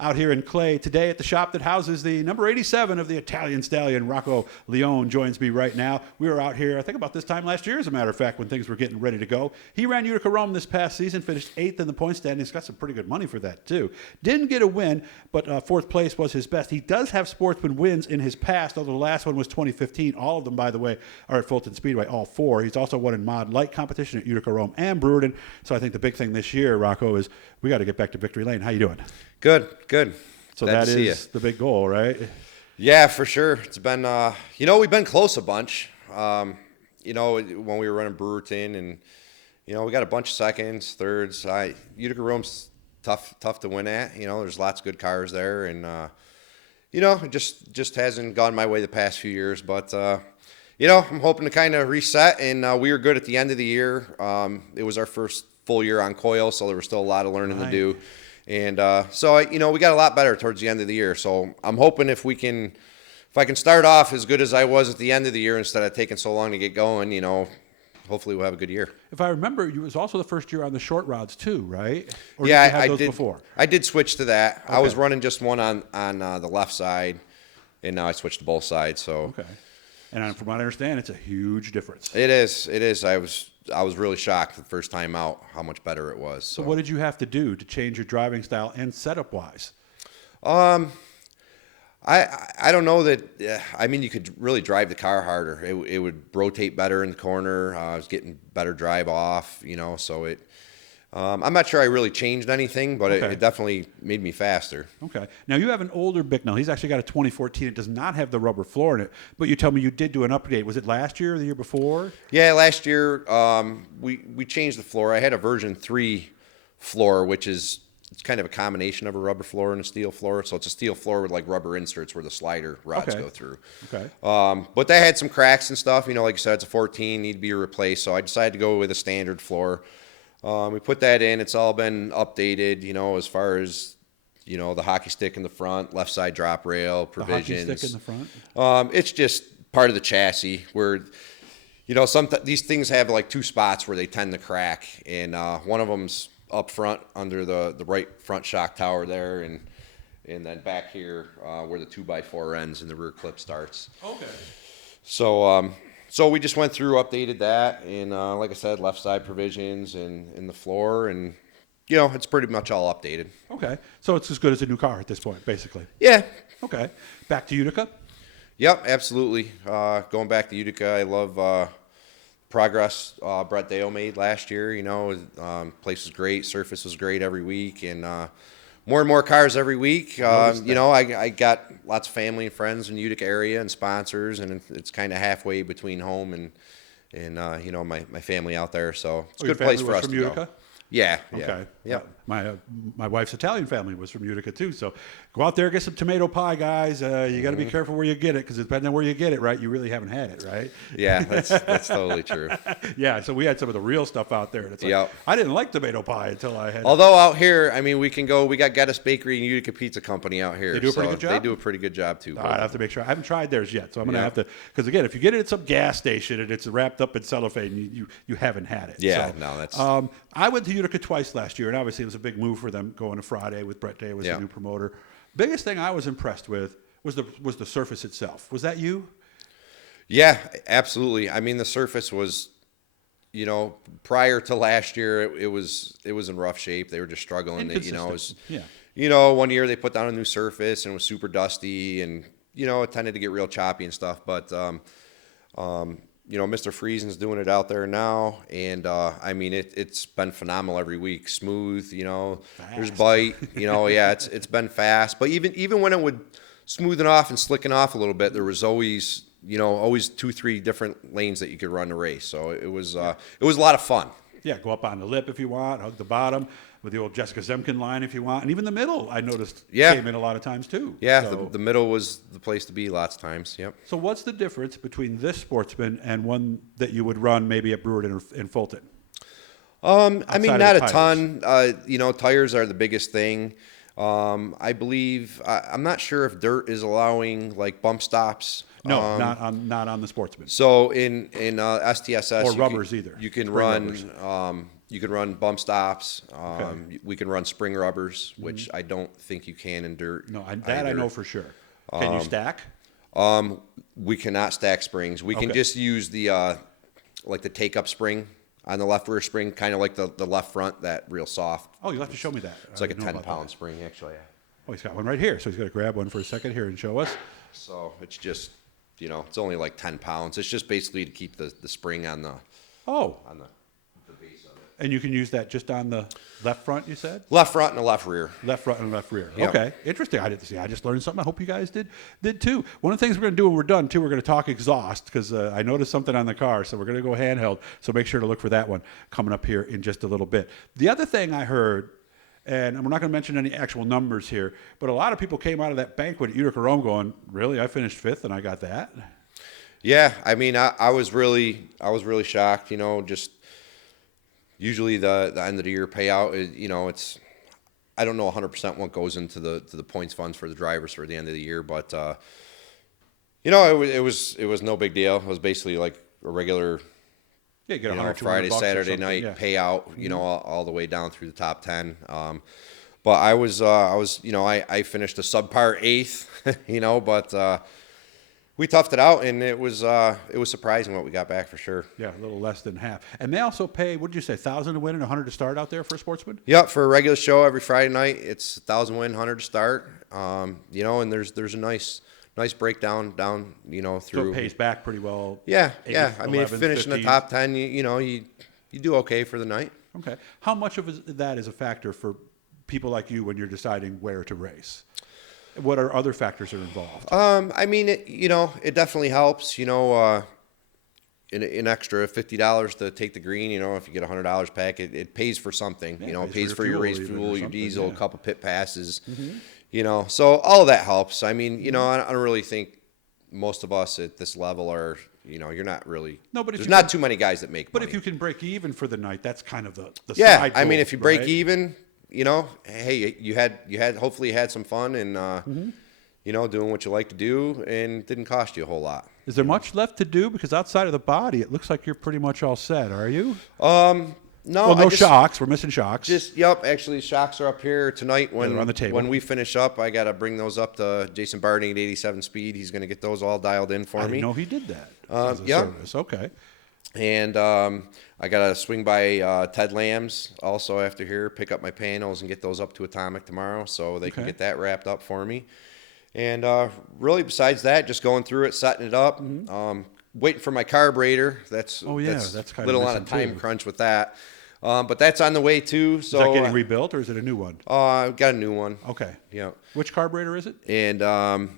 out here in Clay today at the shop that houses the number 87 of the Italian Stallion. Rocco Leone joins me right now. We were out here, I think about this time last year, as a matter of fact, when things were getting ready to go. He ran Utica Rome this past season, finished 8th in the point standings. He's got some pretty good money for that, too. Didn't get a win, but 4th place was his best. He does have sportsman wins in his past, although the last one was 2015. All of them, by the way, are at Fulton Speedway, all 4. He's also won in mod light competition at Utica Rome and Brewerton. So I think the big thing this year, Rocco, is we got to get back to victory lane. How you doing? Good. So Glad that is the big goal, right? Yeah, for sure. It's been, we've been close a bunch. When we were running Brewerton, and we got a bunch of seconds, thirds. Utica Rome's tough to win at. There's lots of good cars there, and it just hasn't gone my way the past few years. But I'm hoping to kind of reset, and we were good at the end of the year. It was our first full year on coil, so there was still a lot of learning to do. And we got a lot better towards the end of the year. So I'm hoping if I can start off as good as I was at the end of the year instead of taking so long to get going, hopefully we'll have a good year. If I remember, it was also the first year on the short rods too, right? Or yeah, did you have those before? I did switch to that. Okay. I was running just one on the left side, and now I switched to both sides. So okay. And from what I understand, it's a huge difference. It is. I was really shocked the first time out how much better it was. So what did you have to do to change your driving style and setup wise? I don't know that. You could really drive the car harder. It would rotate better in the corner. I was getting better drive off. So it. I'm not sure I really changed anything, but it definitely made me faster. Okay. Now, you have an older Bicknell. He's actually got a 2014. It does not have the rubber floor in it, but you tell me you did do an update. Was it last year or the year before? Yeah, last year we changed the floor. I had a version 3 floor, which is it's kind of a combination of a rubber floor and a steel floor. So it's a steel floor with like rubber inserts where the slider rods go through. Okay. But that had some cracks and stuff. Like you said, it's a 14, need to be replaced. So I decided to go with a standard floor. We put that in. It's all been updated, as far as, the hockey stick in the front, left side drop rail, provisions. The hockey stick in the front? It's just part of the chassis where, these things have like 2 spots where they tend to crack. And one of them's up front under the right front shock tower there. And then back here where the 2x4 ends and the rear clip starts. Okay. So we just went through, updated that, and like I said, left side provisions and the floor, and it's pretty much all updated. Okay, so it's as good as a new car at this point, basically. Yeah. Okay, back to Utica. Yep, absolutely. Going back to Utica, I love progress Brett Dale made last year. Place was great, surface was great every week, and more and more cars every week. I got lots of family and friends in the Utica area and sponsors, and it's kind of halfway between home and my family out there. So it's a good place for us to Utica? go. Yeah. Okay. Yeah. My wife's Italian family was from Utica too. So go out there, get some tomato pie, guys. You got to be careful where you get it, because depending on where you get it, right, you really haven't had it, right? Yeah, that's totally true. Yeah. So we had some of the real stuff out there. And it's like, I didn't like tomato pie until I had. Although out here, we can go. We got Geddes Bakery and Utica Pizza Company out here. They do a pretty good job. They do a pretty good job too. I have to make sure. I haven't tried theirs yet, so I'm gonna have to. Because again, if you get it at some gas station and it's wrapped up in cellophane, you haven't had it. Yeah. So, No, that's. I went to Utica twice last year, and obviously it was a big move for them going to Friday with Brett Day as the new promoter. Biggest thing I was impressed with was the surface itself. Was that you? Yeah, absolutely. The surface was, prior to last year, it was in rough shape. They were just struggling. One year they put down a new surface and it was super dusty, and it tended to get real choppy and stuff. But Mr. Friesen's doing it out there now, and it's been phenomenal every week. Smooth, there's bite, it's been fast. But even when it would smoothen off and slicken off a little bit, there was always 2-3 different lanes that you could run the race. So it was a lot of fun. Yeah, go up on the lip if you want, hug the bottom with the old Jessica Zemkin line if you want, and even the middle I noticed came in a lot of times too. Yeah, so, the middle was the place to be lots of times. Yep. So what's the difference between this Sportsman and one that you would run maybe at Brewerton or in Fulton? Not a ton. Tires are the biggest thing. I believe I'm not sure if dirt is allowing like bump stops. No, not on the Sportsman. So in STSS or rubbers either. You can Spring run You can run bump stops. We can run spring rubbers, which I don't think you can in dirt. No, that I know for sure. Can you stack? We cannot stack springs. We can just use the like the take-up spring on the left rear spring, kind of like the left front, that real soft. Oh, you'll have to show me that. It's like a 10-pound spring, actually. Oh, he's got one right here, so he's going to grab one for a second here and show us. So it's just, it's only like 10 pounds. It's just basically to keep the spring on the base of it. And you can use that just on the left front, you said? Left front and the left rear. Left front and left rear. Yep. Okay, interesting. I didn't see. I just learned something. I hope you guys did too. One of the things we're going to do when we're done too, we're going to talk exhaust, because I noticed something on the car, so we're going to go handheld. So make sure to look for that one coming up here in just a little bit. The other thing I heard, and we're not going to mention any actual numbers here, but a lot of people came out of that banquet at Utica Rome going, "Really? I finished 5th and I got that?" Yeah, I mean, I was really shocked. Just usually the end of the year payout is, it's, I don't know 100% what goes into the points funds for the drivers for the end of the year, but it was no big deal. It was basically like a regular, Yeah, you get Friday, Saturday night payout, all the way down through the top 10. But I I finished a subpar 8th, but we toughed it out, and it was surprising what we got back for sure. Yeah, a little less than half. And they also pay, what did you say, 1,000 to win and 100 to start out there for a sportsman? Yep, for a regular show every Friday night, it's 1,000 win, 100 to start. And there's a nice breakdown down, through. So it pays back pretty well. Yeah, 8th, I mean, if you finish in the top 10, you do okay for the night. Okay. How much of that is a factor for people like you when you're deciding where to race? What are other factors that are involved? I mean, it definitely helps. An extra $50 to take the green. If you get $100 back, it pays for something. It pays for your race fuel, your diesel, a couple pit passes. So all of that helps. I mean, I don't really think most of us at this level are. You're not really. No, but there's not too many guys that make. But money. if you can break even for the night, that's kind of the yeah. Side I mean, goal, if you break right? even. Hey, you had hopefully you had some fun and doing what you like to do, and didn't cost you a whole lot. Is there much left to do? Because outside of the body, it looks like you're pretty much all set. Are you? No. Well, no shocks. We're missing shocks. Actually, shocks are up here tonight when they're on the table. When we finish up. I got to bring those up to Jason Barney at 87 speed. He's going to get those all dialed in for me. I didn't know he did that. Service. Okay. And I got to swing by Ted Lamb's also after here, pick up my panels and get those up to Atomic tomorrow so they can get that wrapped up for me. And really, besides that, just going through it, setting it up, waiting for my carburetor. That's kind of little on a time crunch with that. But that's on the way too. So is that getting rebuilt or is it a new one? I've got a new one. Okay. Yeah. Which carburetor is it? And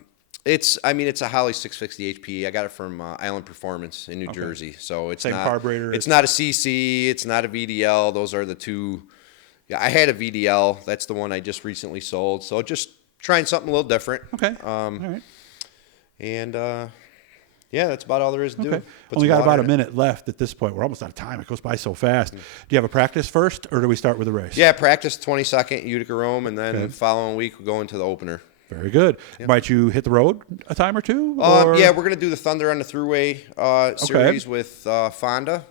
it's a Holly 650 HP. I got it from Island Performance in New Jersey. So it's same not carburetor. It's not a CC. It's not a VDL. Those are the two. Yeah, I had a VDL. That's the one I just recently sold. So just trying something a little different. Okay. All right. And that's about all there is to do. Only got about a minute left at this point. We're almost out of time. It goes by so fast. Do you have a practice first, or do we start with a race? Yeah, practice 22nd Utica Rome, and then the following week we'll go into the opener. Very good. Yep. Might you hit the road a time or two? Yeah, we're going to do the Thunder on the Thruway series with Fonda.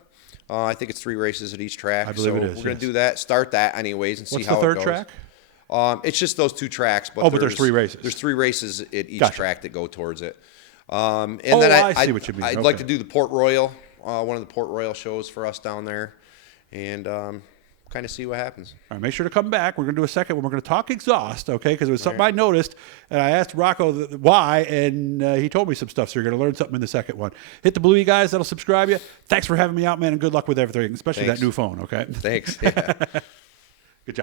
I think it's 3 races at each track. I believe it is. We're going to do that, start that anyways, and see how it goes. What's the third track? It's just those 2 tracks. But there's 3 races. There's 3 races at each track that go towards it. And I see what you mean. I'd like to do the Port Royal, one of the Port Royal shows for us down there, and kind of see what happens. All right, make sure to come back. We're going to do a second one. We're going to talk exhaust, okay? Because it was something I noticed, and I asked Rocco why, and he told me some stuff, so you're going to learn something in the second one. Hit the bluey, guys. That'll subscribe you. Thanks for having me out, man, and good luck with everything, especially that new phone, okay? Thanks. Yeah.